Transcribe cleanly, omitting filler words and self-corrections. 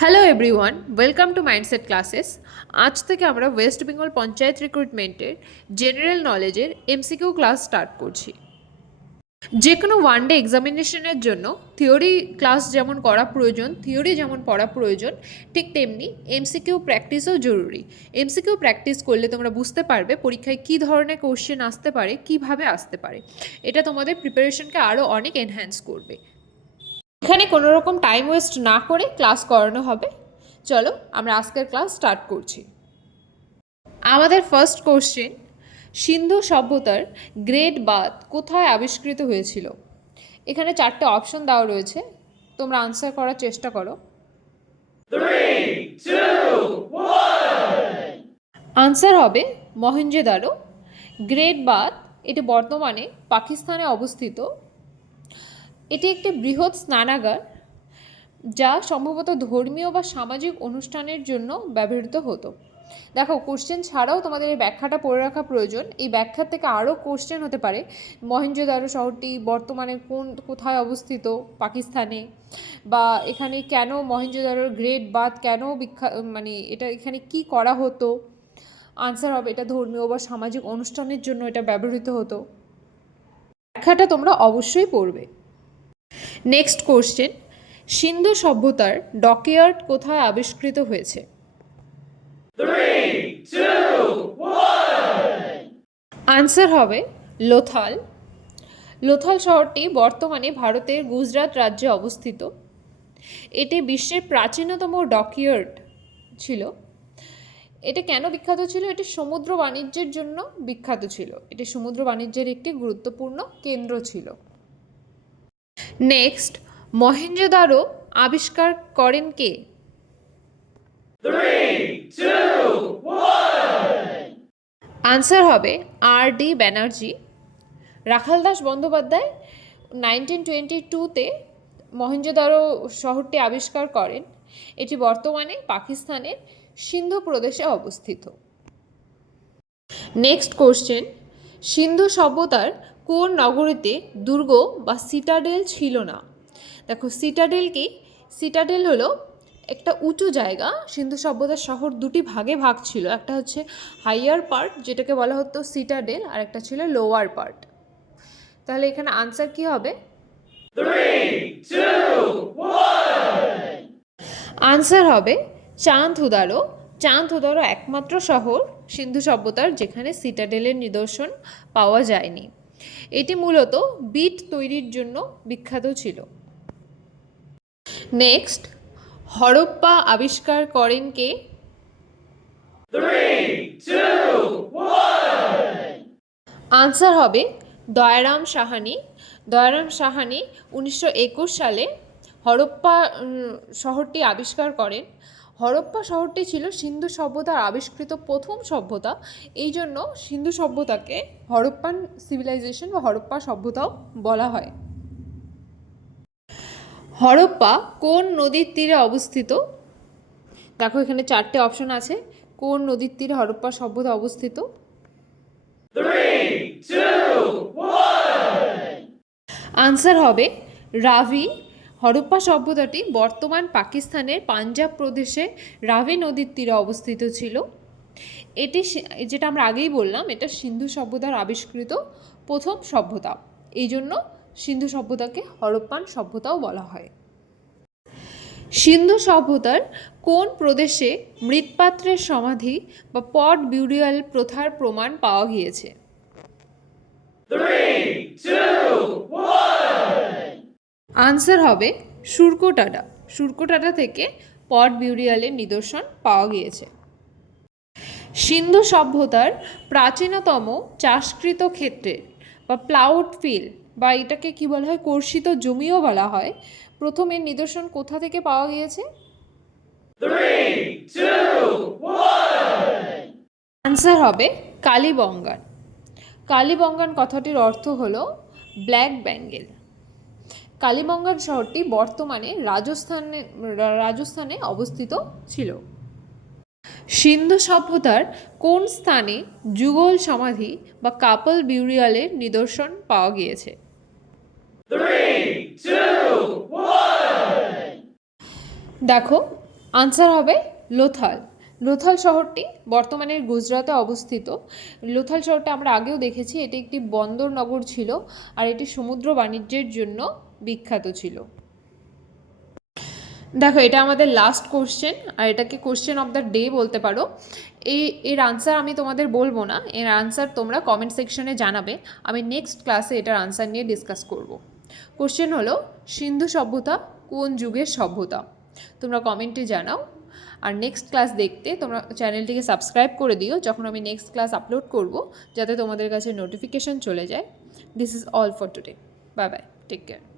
Hello everyone, welcome to mindset classes. আজ থেকে আমরা ওয়েস্ট বেঙ্গল পঞ্চায়েত রিক্রুটমেন্টের জেনারেল নলেজের এমসিকিউ ক্লাস স্টার্ট করছি। যে কোনো ওয়ান ডে এক্সামিনেশনের জন্য থিওরি ক্লাস যেমন করা প্রয়োজন, থিওরি যেমন পড়া প্রয়োজন, ঠিক তেমনি এমসিকিউ প্র্যাকটিসও জরুরি। এমসিকিউ প্র্যাকটিস করলে তোমরা বুঝতে পারবে পরীক্ষায় কী ধরনের কোশ্চেন আসতে পারে, কীভাবে আসতে পারে। এটা তোমাদের প্রিপারেশনকে আরও অনেক এনহ্যান্স করবে। এখানে কোনো রকম টাইম ওয়েস্ট না করে ক্লাস করানো হবে। চলো আমরা আজকের ক্লাস স্টার্ট করছি। আমাদের ফার্স্ট কোশ্চেন, সিন্ধু সভ্যতার গ্রেট বাথ কোথায় আবিষ্কৃত হয়েছিল? এখানে চারটে অপশন দেওয়া রয়েছে, তোমরা আনসার করার চেষ্টা করো। 3, 2, 1. আনসার হবে মহেঞ্জোদারো। গ্রেট বাথ এটি বর্তমানে পাকিস্তানে অবস্থিত। এটি একটি বৃহৎ স্নানাগার যা সম্ভবত ধর্মীয় বা সামাজিক অনুষ্ঠানের জন্য ব্যবহৃত হতো। দেখো, কোশ্চেন ছাড়াও তোমাদের এই ব্যাখ্যাটা পড়ে রাখা প্রয়োজন। এই ব্যাখ্যার থেকে আরও কোশ্চেন হতে পারে। মহেঞ্জোদারো শহরটি বর্তমানে কোথায় অবস্থিত? পাকিস্তানে। বা এখানে কেন মহেঞ্জোদারোর গ্রেট বাথ কেন মানে এটা এখানে কি করা হতো? আনসার হবে এটা ধর্মীয় বা সামাজিক অনুষ্ঠানের জন্য এটা ব্যবহৃত হতো। ব্যাখ্যাটা তোমরা অবশ্যই পড়বে। নেক্সট কোশ্চেন, সিন্ধু সভ্যতার ডকইয়ার্ড কোথায় আবিষ্কৃত হয়েছে? 3, 2, 1. আনসার হবে লোথাল। লোথাল শহরটি বর্তমানে ভারতের গুজরাট রাজ্যে অবস্থিত। এটি বিশ্বের প্রাচীনতম ডকইয়ার্ড ছিল। এটা কেন বিখ্যাত ছিল? এটি সমুদ্র বাণিজ্যের জন্য বিখ্যাত ছিল। এটি সমুদ্র বাণিজ্যের একটি গুরুত্বপূর্ণ কেন্দ্র ছিল। নেক্সট, মহেঞ্জোদারো আবিষ্কার করেন কে? 3, 2, 1. আনসার হবে আর.ডি. ব্যানার্জি। রাখালদাস বন্দ্যোপাধ্যায় 1922-তে মহেঞ্জোদারো শহরটি আবিষ্কার করেন। এটি বর্তমানে পাকিস্তানের সিন্ধু প্রদেশে অবস্থিত। নেক্সট কোশ্চেন, সিন্ধু সভ্যতার কোন নগরীতে দুর্গ বা সিটাডেল ছিল না? দেখো, সিটাডেল কি? সিটাডেল হলো একটা উঁচু জায়গা। সিন্ধু সভ্যতার শহর দুটি ভাগে ভাগ ছিল। একটা হচ্ছে হাইয়ার পার্ট, যেটাকে বলা হতো সিটাডেল, আর একটা ছিল লোয়ার পার্ট। তাহলে এখানে আনসার কি হবে? 3, 2, 1. আনসার হবে চাঁদহুদারো। চাঁদহুদারো একমাত্র শহর সিন্ধু সভ্যতার যেখানে সিটাডেলের নিদর্শন পাওয়া যায়নি। এটি মূলত বিট তৈরির জন্য বিখ্যাত ছিল। নেক্সট, হরপ্পা আবিষ্কার করেন কে? 3, 2, 1. আনসার হবে দয়ারাম সাহানি। দয়ারাম সাহানি 1921 সালে হরপ্পা শহরটি আবিষ্কার করেন। হরপ্পা শহরটি ছিল সিন্ধু সভ্যতার আবিষ্কৃত প্রথম সভ্যতা। এই জন্য সিন্ধু সভ্যতাকে হরপ্পান সিভিলাইজেশন বা হরপ্পা সভ্যতাও বলা হয়। হরপ্পা কোন নদীর তীরে অবস্থিত? দেখো, এখানে চারটে অপশন আছে। কোন নদীর তীরে হরপ্পা সভ্যতা অবস্থিত? 3, 2, 1. আনসার হবে রাভি। হরপ্পা সভ্যতাটি বর্তমান পাকিস্তানের পাঞ্জাব প্রদেশে রাভি নদীর তীরে অবস্থিত ছিল। এটি যেটা আমরা আগেই বললাম, এটা সিন্ধু সভ্যতার আবিষ্কৃত প্রথম সভ্যতা। এই জন্য সিন্ধু সভ্যতাকে হরপ্পান সভ্যতাও বলা হয়। সিন্ধু সভ্যতার কোন প্রদেশে মৃৎপাত্রের সমাধি বা পট বিউরিয়াল প্রথার প্রমাণ পাওয়া গিয়েছে? 3, 2, 1. আনসার হবে সুরকোটাডা। সুরকোটাডা থেকে পট বিউরিয়ালের নিদর্শন পাওয়া গিয়েছে। সিন্ধু সভ্যতার প্রাচীনতম চাষকৃত ক্ষেত্রের বা প্লাউড ফিল্ড, বা এটাকে কি বলা হয়, কর্ষিত জমিও বলা হয়, প্রথমের নিদর্শন কোথা থেকে পাওয়া গিয়েছে? 3, 2, 1. আনসার হবে কালীবঙ্গান। কালীবঙ্গান কথাটির অর্থ হলো ব্ল্যাক বেঙ্গল। কালীবঙ্গান শহরটি বর্তমানে রাজস্থানে অবস্থিত ছিল। সিন্ধু সভ্যতার কোন স্থানে যুগল সমাধি বা কাপল বিউরিয়ালের নিদর্শন পাওয়া গিয়েছে? 3, 2, 1. দেখো, আনসার হবে লোথাল। লোথাল শহরটি বর্তমানের গুজরাটে অবস্থিত। লোথাল শহরটা আমরা আগেও দেখেছি, এটি একটি বন্দর নগর ছিল আর এটি সমুদ্র বাণিজ্যের জন্য বিখ্যাত ছিল। দেখো এটা আমাদের লাস্ট কোশ্চেন, আর এটাকে কোশ্চেন অফ দ্য ডে বলতে পারো। এর আনসার আমি তোমাদের বলবো না, এর আনসার তোমরা কমেন্ট সেকশনে জানাবে, আমি নেক্সট ক্লাসে এটার আনসার নিয়ে ডিসকাস করব। কোশ্চেন হলো সিন্ধু সভ্যতা কোন যুগের সভ্যতা? তোমরা কমেন্টে জানাও। আর নেক্সট ক্লাস দেখতে তোমরা চ্যানেলটিকে সাবস্ক্রাইব করে দিও যখন আমি নেক্সট ক্লাস আপলোড করব, যাতে তোমাদের কাছে নোটিফিকেশান চলে যায়। This is all for today. Bye bye, take care.